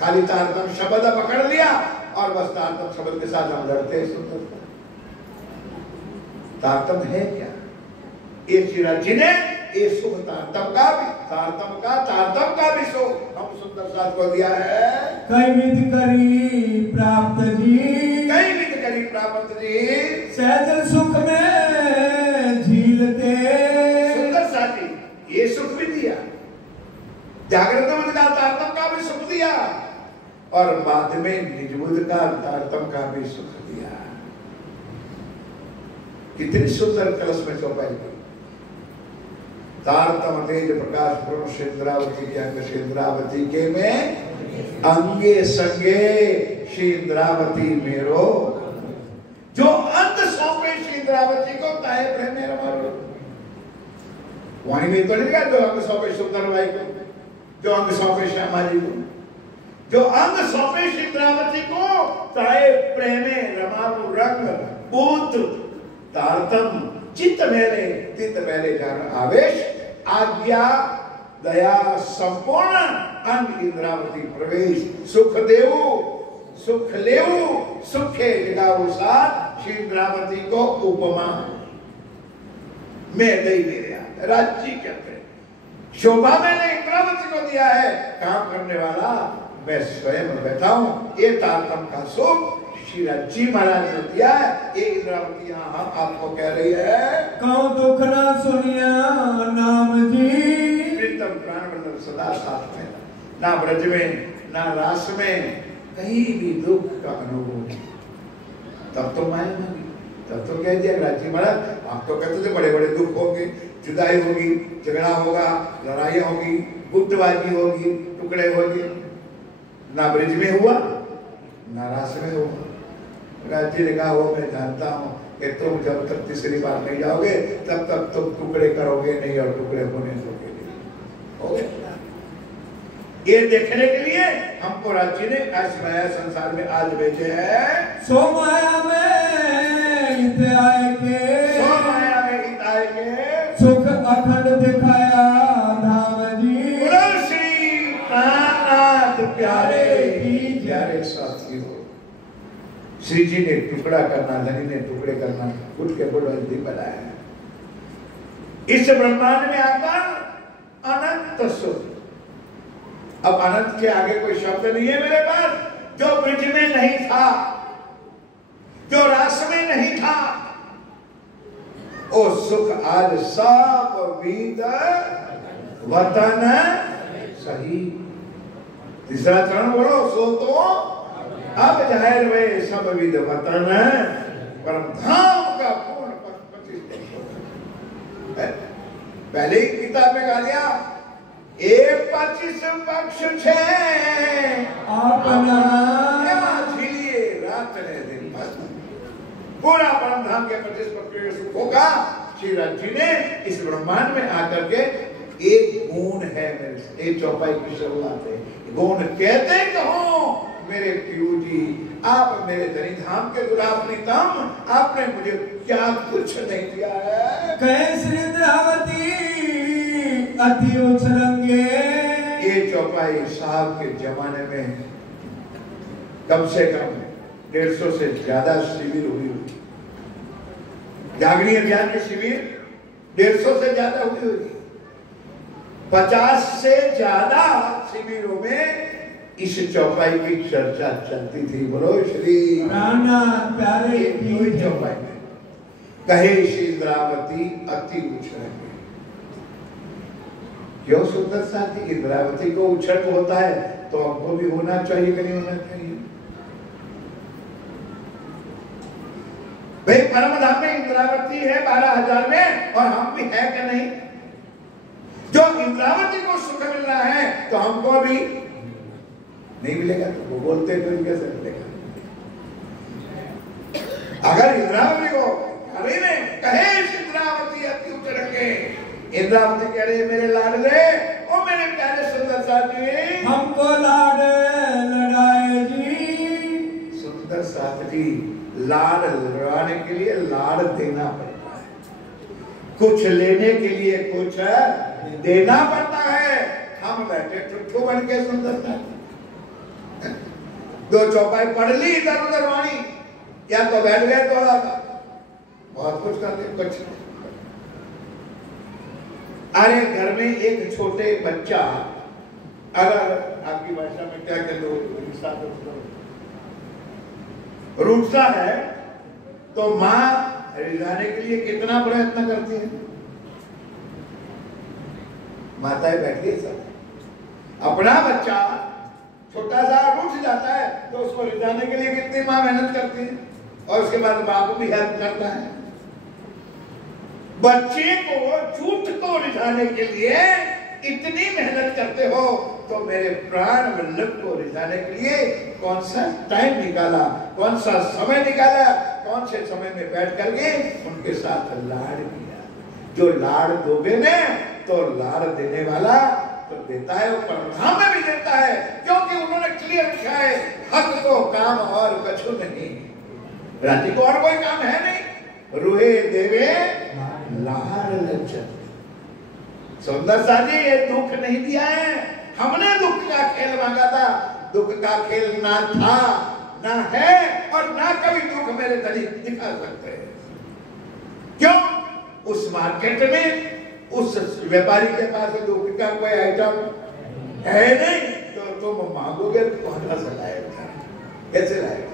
खाली तारतम शब्द पकड़ लिया और बस तारतम शब्द के साथ हम लड़ते सुनते। तारतम है क्या? ये श्रीराज जी ने ये सुख तारतम का भी सुख हम सुंदर साथ को दिया है। कई विध करी प्राप्त जी, कई विध करी प्राप्त जी, सहज सुख में झीलते। सुंदर साथी ये सुख भी दिया, जागृत बुद्ध का तारतम का भी सुख दिया और बाद में निज बुद्ध का तारतम का भी सुख दिया। कितनी सुंदर कलश में चौपाई की। तारतम तेज प्रकाश पूर्ण शेंद्रावती के अंग शेंद्रावती के में अंगे संगे शेंद्रावती मेरो, जो अंग सौंपे शेंद्रावती को ताए प्रेम मेरा मारो। वहीं में तो नहीं कहा जो अंग सौंपे सुंदर भाई को, जो अंग सौंपे श्यामा जी को, जो अंग सौंपे शेंद्रावती को ताए प्रेमे रमानु रंग पूत तारतम चित्त मेरे जान आवेश आज्ञा दया संपूर्ण अंग इंद्रावती प्रवेश सुख देव सुख लेव सुखे जगाओ साथ श्री इंद्रावती को उपमा में दई मेरे राज्य कहते हैं। शोभा मैंने इंद्रावती को दिया है, काम करने वाला मैं स्वयं बैठा हूं। ये तारतम का सुख श्रीराज जी महाराज ने दिया है। ये इंद्रावती यहाँ हम आपको कह रही है, कौ दुख ना सुनिया नाम जी, प्रीतम प्राण मतलब सदा साथ में, ना ब्रज में ना रास में कहीं भी दुख का अनुभव। तब तो माया मांगी, तब तो कह दिया राज्य महाराज, आप तो कहते थे बड़े बड़े दुख होंगे, जुदाई होगी, झगड़ा होगा, लड़ाइयाँ होगी, गुटबाजी होगी, टुकड़े होंगे। ना ब्रज में हुआ ना रास में हुआ। राज्य ने कहा वो मैं जानता हूँ कि तुम जब तक तीसरी बार नहीं जाओगे तब तक तुम टुकड़े करोगे नहीं और टुकड़े होने दोगे नहीं। ये देखने के लिए हमको राज्य ने इस माया संसार में आज भेजे हैं। सो माया में इत आए के, सो माया में इत आए के, सुख अखंड दिखाया धाम जी। बोलो श्री प्राणनाथ प्यारे की प्यारे साथियों। श्री जी ने टुकड़ा करना, धनी ने टुकड़े करना, उठ के बुलवंती बनाया। इस ब्रह्मांड में आकर अनंत सुख। अब अनंत के आगे कोई शब्द नहीं है मेरे पास। जो ब्रज में नहीं था, जो रास में नहीं था, ओ सुख आज सब विद वतन सही। तीसरा चरण बोलो, सो तो अब जाहिर वे सब विद वतन परम धाम का पूर्ण 25 पहले ही किताब में गा दिया, एक 25 पक्ष छे अपना झीलिए रात ने दिन पूरा परम धाम के 25 पक्ष सुख होगा। श्री राज जी ने इस ब्रह्मांड में आकर के एक गुण है मेरे, एक चौपाई की शुरुआत है। गुण कहते कहो मेरे प्रियो जी, आप मेरे धनी धाम के दुरापनीतम, आपने मुझे क्या कुछ नहीं दिया है। कैसे इंद्रावती अति उछलंगे। ये चौपाई साहब के जमाने में कम से कम 150 से ज्यादा शिविर हुई। जागरण अभियान के शिविर 150 से ज्यादा हुई। 50 से ज्यादा शिविरों में इस चौपाई की चर्चा चलती थी। बोलो श्री प्राणनाथ प्यारे की चौपाई में कहे श्री इंद्रावती अति उछल। क्यों सुंदर साथी? इंद्रावती को उछल होता है तो हमको भी होना चाहिए कि नहीं होना चाहिए? भाई परम धाम में इंद्रावती है 12,000 में और हम भी है कि नहीं? जो इंद्रावती को सुख मिल रहा है तो हमको भी नहीं मिलेगा तो वो बोलते तो कैसे मिलेगा? अगर इंद्रावती को अरे में कहे इंद्रावती अति उतरेंगे। इंद्रावती कह रहे मेरे लाडले ओ मेरे प्यारे सुंदर साथी हमको लाड लड़ाए जी। सुंदर साथी लाड लड़ाने के लिए लाड देना पड़ता है, कुछ लेने के लिए कुछ देना पड़ता है। हम बैठे ठुठू बन के सुंदर साथी 2 चौपाई पढ़ ली इधर उधर वाणी या तो बैठ गए थोड़ा सा बहुत कुछ करते कुछ। अरे घर में एक छोटे बच्चा अगर आपकी भाषा में क्या कहते हो रूठता है तो माँ रिझाने के लिए कितना प्रयत्न करती है? माताएं बैठी है सब। अपना बच्चा छोटा सा रूठ जाता है तो उसको रिझाने के लिए कितनी माँ मेहनत करती है और उसके बाद बाप भी हेल्प करता है। बच्चे को झूठ को रिझाने के लिए इतनी मेहनत करते हो तो मेरे प्राण वल्लभ को रिझाने के लिए कौन सा टाइम निकाला, कौन सा समय निकाला, कौन से समय में बैठ करके उनके साथ लाड़ किया। जो लाड़ दोगे ना तो लाड़ देने वाला तो देता है, वो परमधाम में भी देता है क्योंकि उन्होंने क्लियर लिखा है हक को काम और कछु नहीं। राती को और कोई काम है नहीं। रुहे देवे लाड़ लज्जत। सुंदर साजी ये दुख नहीं दिया है, हमने दुख का खेल मांगा था। दुख का खेल ना था ना है और ना कभी दुख मेरे धनी दिखा सकते हैं। क्यों? उस मार्केट में उस व्यापारी के पास दुख का कोई आइटम है नहीं तो तुम मांगोगे तो कौन सा लाएगा? कैसे लाएगा?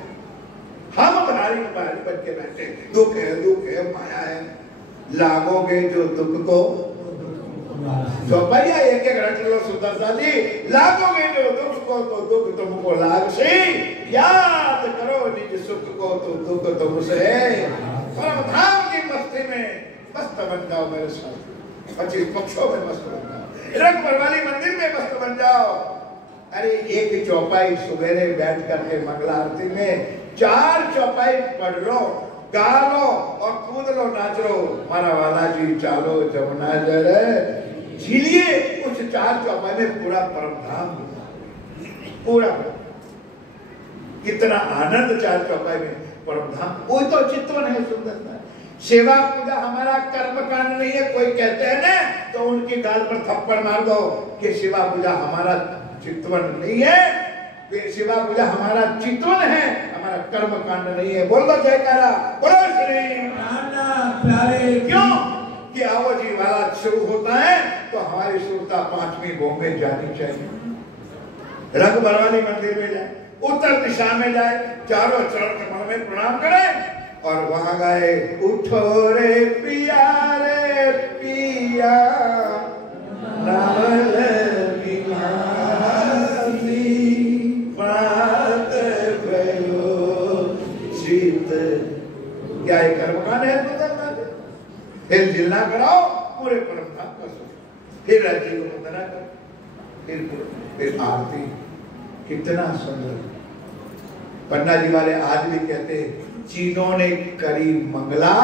हम भारी भारी बन के बैठे दुख है माया है। लागोगे जो दुख को तो भैया एक रट लो सुंदर साथी। लागोगे जो दुख को तो दुख तुमको लाग से। याद करो निज सुख को तो दुख तुमसे। परमधाम की मस्ती में मस्त बन जाओ मेरे साथ। 25 पक्षों में मस्त बन जाओ, रंग परवाली मंदिर में मस्त बन जाओ। अरे एक चौपाई सवेरे बैठ करके मंगला आरती में 4 चौपाई पढ़ लो, गा लो और कूद लो, नाच लो। मारा वाला जी चालो जमुना जरे झीलिए। उस 4 चौपाई में पूरा परमधाम पूरा कितना आनंद 4 चौपाई में परमधाम। वो तो चित्तवन है सुंदरता। सेवा पूजा हमारा कर्म कांड नहीं है। कोई कहते हैं ना तो उनकी गाल पर थप्पड़ मार दो कि सेवा पूजा हमारा चित्तवन नहीं है। सेवा पूजा हमारा चित्तवन है, हमारा कर्म कांड नहीं है। बोल दो जयकारा, बोलो श्री प्यारे। क्यों कि आवाजी वाला शुरू होता है तो हमारी सुरता 5वीं बॉम्बे जानी चाहिए। रंग बरवाली मंदिर में जाए, उत्तर दिशा में जाए, चारों चरण कमल में प्रणाम करें और वहां गाए उठो रे पिया रे पिया नावल बात भयो शीत। क्या ये कर्मकांड है? फिर जिलना कराओ पूरे परमधाम का सुख। फिर राज्य को वंदना करो, फिर आरती। कितना सुंदर। पन्ना जी वाले आज भी कहते चीनों ने करी मंगला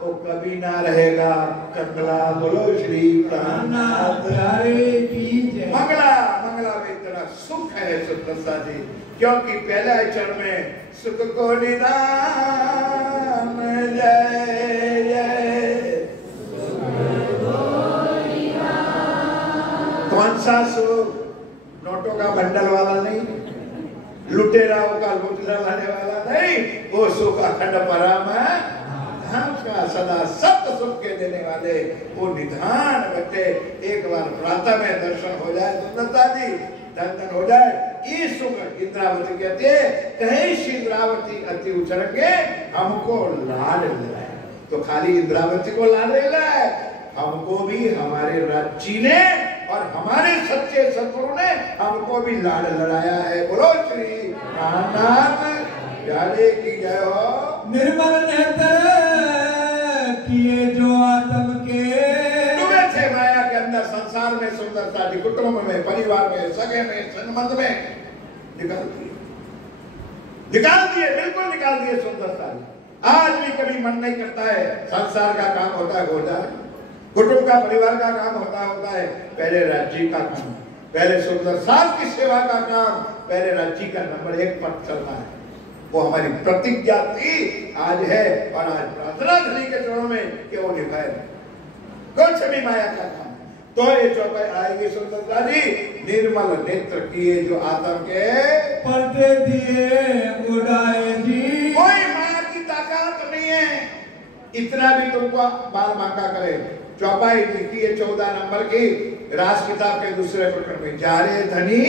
वो कभी ना रहेगा कंगला। बोलो श्री प्राणनाथ मंगला। मंगला में इतना सुख है सुंदरता जी क्योंकि पहला चरण में सुख को निदान जय जय ऐसा सुख नोटों का बंडल वाला नहीं, लुटेराओं का लुटना लाने वाला नहीं, वो सुख अखंड परम धाम का सदा सत्य सुख के देने वाले वो निधान बच्चे। एक बार प्रातः में दर्शन हो जाए सुंदरता जी, दर्शन हो जाए, ये सुख इंद्रावती कहती है, कहीं इंद्रावती अति उचरंगे हमको लाड मिला है। तो खाली इंद्रावती को लाड मिला है, हमको भी हमारे राज्य ने और हमारे सच्चे सतगुरु ने हमको भी लाड लड़ाया है। बोलो श्री नाथ प्यारे की जय हो। निर्मल नेत्र किए जो आत्म के, डूबे थे माया के अंदर, संसार में सुंदरता थी, कुटुंब में, परिवार में, सगे में, संबंध में, निकाल दिए, बिल्कुल निकाल दिए सुंदरता। आज भी कभी मन नहीं करता है, संसार का काम होता है, हो जाए, कुटुंब का, परिवार का काम होता है, पहले राज्य का काम, पहले सुंदर सास की सेवा का काम, पहले राज्य का नंबर 1 पर चलना है। वो हमारी प्रतिज्ञा थी, आज है, और आज प्रार्थना धनी के चरणों में कि वो निभाए कुछ भी माया का काम। तो ये चौपाई आएगी सुंदरता जी, निर्मल नेत्र किए जो आत्म के पर्दे दिए उड़ाए जी। कोई माया की ताकत नहीं है, इतना भी तुमको बाल मांगा करे। चौपाई लिखी है 14 नंबर की, रास किताब के दूसरे प्रकरण में, जारे धनी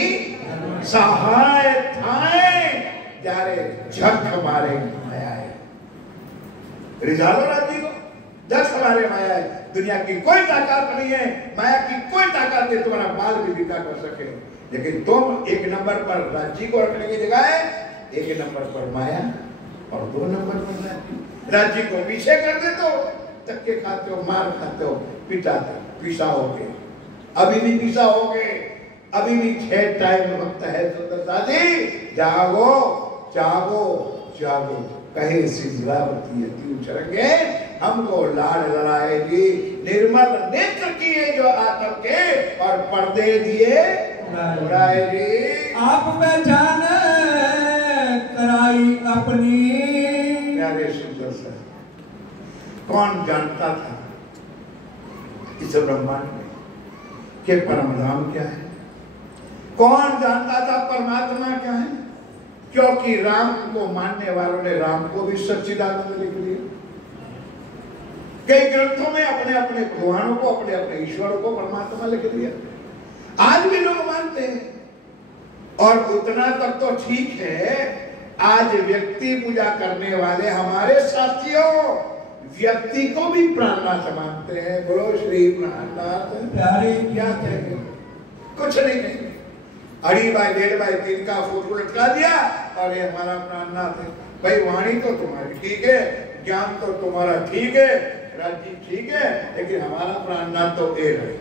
सहाय थाए जारे झक हमारे माया है। रिजालो राज्य को झक हमारे माया है। दुनिया की कोई ताकत नहीं है, माया की कोई ताकत नहीं तुम्हारा बाल भी बिका कर सके, लेकिन तुम 1 नंबर पर राज्य को रखने की जगह 1 नंबर पर माया और 2 नंबर पर राज्य। राज्य को पीछे कर दे तो धक्के खाते हो, मार खाते हो, पीसा हो गए, अभी भी पीसा हो गए, अभी भी 6 टाइम वक्त है सुंदरता जी, जागो जागो जागो, कहे इंद्रावती अति उचरंगे हमको लाड लड़ाएगी। निर्मल नेत्र किए जो आत्म के और पर्दे दिए उड़ाएगी। आप पहचान कराई अपनी। प्यारे सुंदर सा, कौन जानता था इस ब्रह्मांड में कि परम धाम क्या है? कौन जानता था परमात्मा क्या है? क्योंकि राम को मानने वालों ने राम को भी सच्चिदानंद लिख दिया। कई ग्रंथों में अपने अपने भगवानों को, अपने अपने ईश्वरों को परमात्मा लिख दिया। आज भी लोग मानते हैं, और उतना तक तो ठीक है, आज व्यक्ति पूजा करने वाले हमारे साथियों व्यक्ति को भी प्राणनाथ मानते हैं। बोलो श्री प्राणनाथ प्यारे क्या कहेंगे? कुछ नहीं, 2.5 बाय 1.5 बाय 3 का फोटो लटका दिया और ये हमारा प्राणनाथ है। भाई वाणी तो तुम्हारी ठीक है, ज्ञान तो तुम्हारा ठीक है, राज्य ठीक है, लेकिन हमारा प्राणनाथ तो एक है।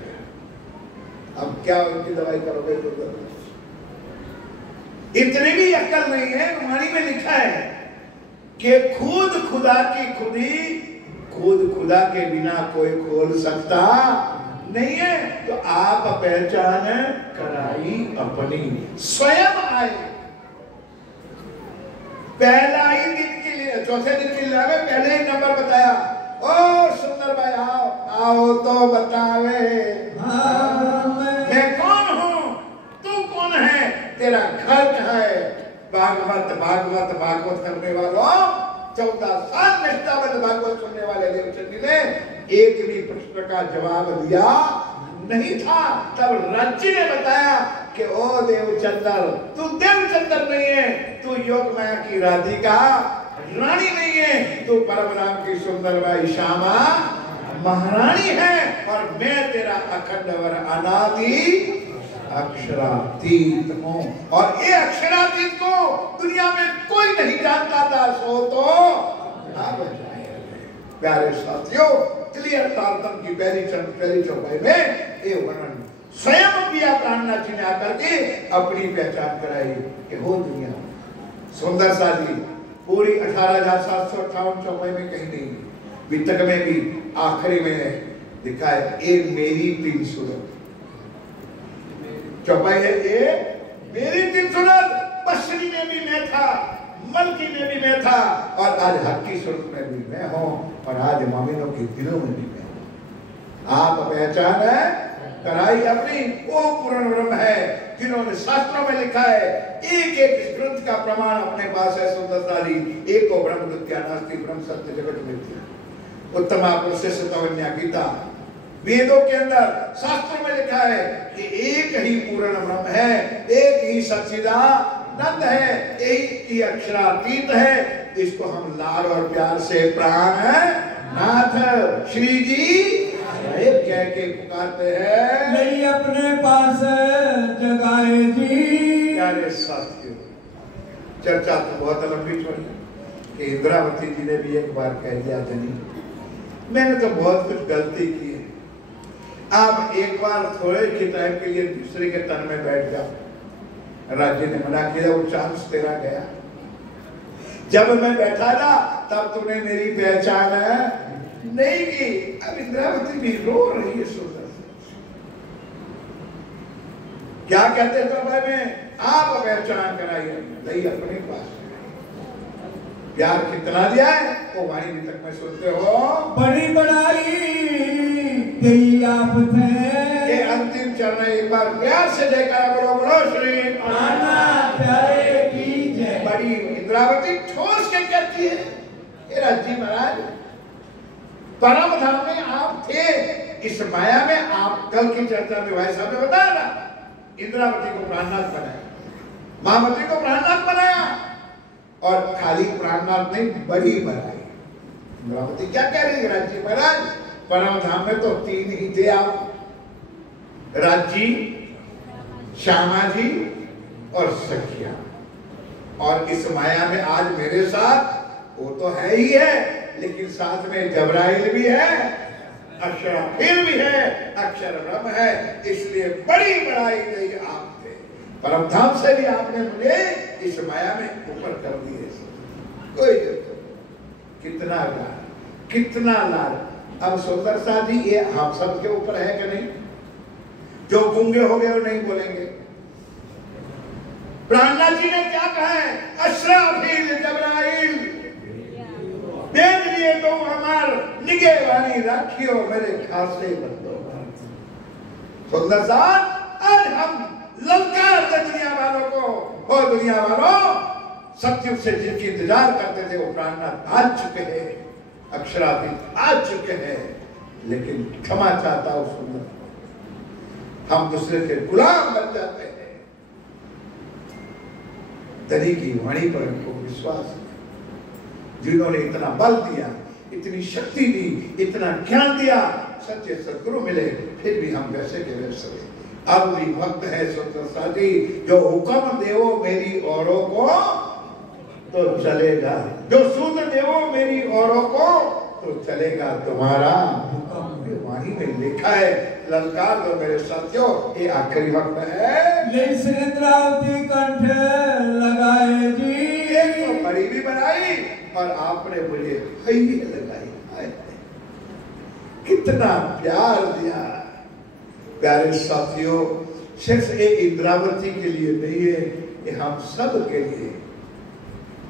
अब क्या उनकी दवाई करोगे? तो इतनी भी अक्ल नहीं है। वाणी में लिखा है कि खुद खुदा की खुदी, खुद खुदा के बिना कोई खोल सकता नहीं है। तो आप पहचान कराई अपनी, स्वयं आए। पहला ही दिन के लिए, चौथे दिन के लिए पहले ही नंबर बताया, ओ सुंदर भाई आओ, आओ तो बतावे मैं कौन हूँ, तू कौन है, तेरा घर कहाँ है? भागवत भागवत भागवत करने वालों, 14 साल निष्ठावत भागवत सुनने वाले देवचंदी ने एक भी प्रश्न का जवाब दिया नहीं था। तब राज्य ने बताया कि ओ देवचंद्र, तू देवचंद्र नहीं है, तू योग माया की राधिका रानी नहीं है, तू परम राम की सुंदर बाई श्यामा महारानी है, और मैं तेरा अखंड वर अनादि अक्षरातीत हूँ। और ये अक्षरातीत को दुनिया में कोई नहीं जानता था। सो तो प्यारे साथियों, क्लियर तारतम की पहली चौपाई में ये वर्णन स्वयं किया प्राणनाथ जी ने आकर के अपनी पहचान कराई कि हो दुनिया सुंदर सा जी। पूरी 18,758 चौपाई में कहीं नहीं, वितक में भी आखिरी में लिखा है, एक मेरी 3 सूरत चौपाई है, ये मेरी 3 सूरत। पश्चिमी में भी मैं था, मलकी में भी मैं था, और आज हक की सूरत में भी मैं हूं, और आज मोमिनों के दिलों में भी मैं हूं। आप पहचान है कराई अपनी, वो पूर्ण ब्रह्म है जिन्होंने शास्त्रों में लिखा है। एक एक ग्रंथ का प्रमाण अपने पास है सुंदरता जी। एको ब्रह्म द्वितीया नास्ति ब्रह्म सत्य जगत मिथ्या। उत्तमा पुरुषोत्तमन्या गीता, वेदों के अंदर शास्त्रों में लिखा है कि एक ही पूर्ण ब्रह्म है, एक ही सच्चिदानंद है, एक ही अक्षरातीत है। इसको हम लाड और प्यार से प्राण नाथ श्री जी कह के पुकारते हैं, नहीं अपने पास जगाए जी। प्यारे साथियों, चर्चा तो बहुत लंबी चौड़ी कि इंद्रावती जी ने भी एक बार कह दिया, जनी मैंने तो बहुत कुछ गलती की है, आप एक बार थोड़े के टाइम के लिए दूसरे के तन में बैठ जाओ। राज्य ने मना किया, वो चांस तेरा गया। जब मैं बैठा था तब तूने मेरी पहचान नहीं की। अब इंद्रावती भी रो रही है सुंदर से। क्या कहते तो भाई में आप पहचान कराइए, नहीं अपने पास प्यार कितना दिया है वो वाणी तक में सुनते हो। बड़ी बड़ाई गई आप थे, ये अंतिम चरण एक बार प्यार से जयकारा बोलो, बोलो श्री प्यारे की जय। बड़ी इंद्रावती ठोस के कहती है, ये राजी महाराज परम धाम में आप थे, इस माया में आप कल की चर्चा में भाई साहब ने बताया ना, इंद्रावती को प्राणनाथ बनाया, महामती को प्राणनाथ बनाया, और खाली प्राणनाथ नहीं बड़ी बनाई। इंद्रावती क्या कह रही है, राज्य महाराज परम धाम में तो तीन ही थे आप, राज्जी, श्यामा जी और सखिया, और इस माया में आज मेरे साथ वो तो है ही है, लेकिन साथ में जबराइल भी है, अक्षराफील भी है, अक्षर ब्रह्म है। इसलिए बड़ी बड़ाई गई आप थे, परम धाम से भी आपने मुझे इस माया में ऊपर कर दिए। कोई कितना लाड, कितना लाड। अब सुंदर सा जी ये आप सबके ऊपर है कि नहीं? जो गूंगे हो गए वो नहीं बोलेंगे। प्राणनाथ जी ने क्या कहा है, अशराफील जबराइल देख लिए तो हमार निगेवानी रखियो मेरे खासे बंदो। सुंदर साथ आज हम ललकार दे दुनिया वालों को, हो दुनिया वालों सत्युग से जिनकी इंतजार करते थे वो प्राणनाथ आ चुके हैं, अक्षरातीत आ चुके हैं, लेकिन क्षमा चाहता हूं सुंदर, हम दूसरे के गुलाम बन जाते हैं। दरी की वाणी पर हमको विश्वास है, जिन्होंने इतना बल दिया, इतनी शक्ति दी, इतना ज्ञान दिया, सच्चे सदगुरु मिले, फिर भी हम वैसे के वैसे। अब भी वक्त है सुंदर साथी, जो हुक्म देवो मेरी औरों को तो चलेगा, जो सुन देवो मेरी औरों को तो चलेगा तुम्हारा हुक्म। वाणी में लिखा है, ललकार दो मेरे साथियों, ये आखिरी वक्त है। इंद्रावती कंठ लगाए जी, एक तो बड़ी भी बनाई और आपने मुझे हई लगाई। कितना प्यार दिया। प्यारे साथियों, सिर्फ एक इंद्रावती के लिए नहीं है, ये हम सब के लिए।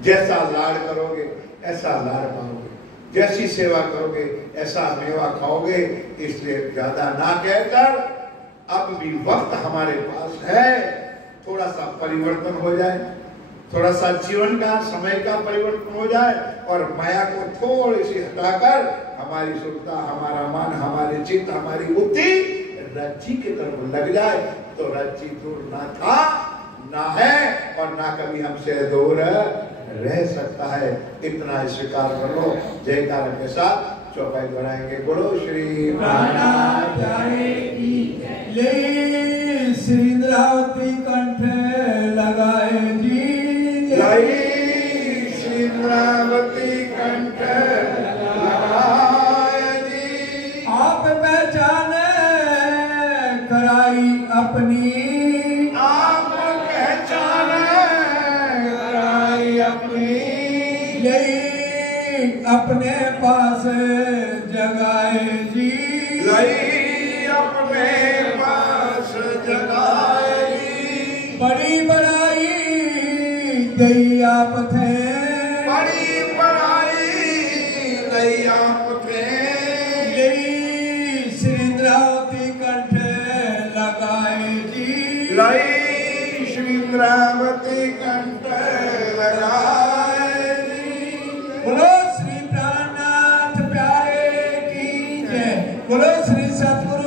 जैसा लाड करोगे ऐसा लाड पाओगे, जैसी सेवा करोगे ऐसा मेवा खाओगे। इसलिए ज्यादा ना कहकर अब भी वक्त हमारे पास है, थोड़ा सा परिवर्तन हो जाए, थोड़ा सा जीवन का समय का परिवर्तन हो जाए, और माया को थोड़ी सी हटाकर हमारी सुरता, हमारा मन, हमारे चित्त, हमारी बुद्धि रज्जी की तरफ लग जाए, तो रज्जी दूर ना था, ना है, और ना कभी हमसे दूर रह सकता है। इतना स्वीकार कर लो। जयकार के साथ चौपाई बनाएंगे। बोलो श्री ले श्री इंद्रावती कंठ लगाए जी, श्री इंद्रावती कंठ लगाए जी। आप पहचान कराई अपनी, आप पहचान कराई अपनी, ले अपने पास जगाए जी, लई अपने पास जगाए जी। बड़ी बड़ाई गई आप थे, बड़ी बड़ाई गई आप थे, श्री इंद्रावती कंठ श्री इंद्रावती कंठ लगाए। बोलो श्री प्राणनाथ प्यारे की जय। बोलो श्री सतगुरु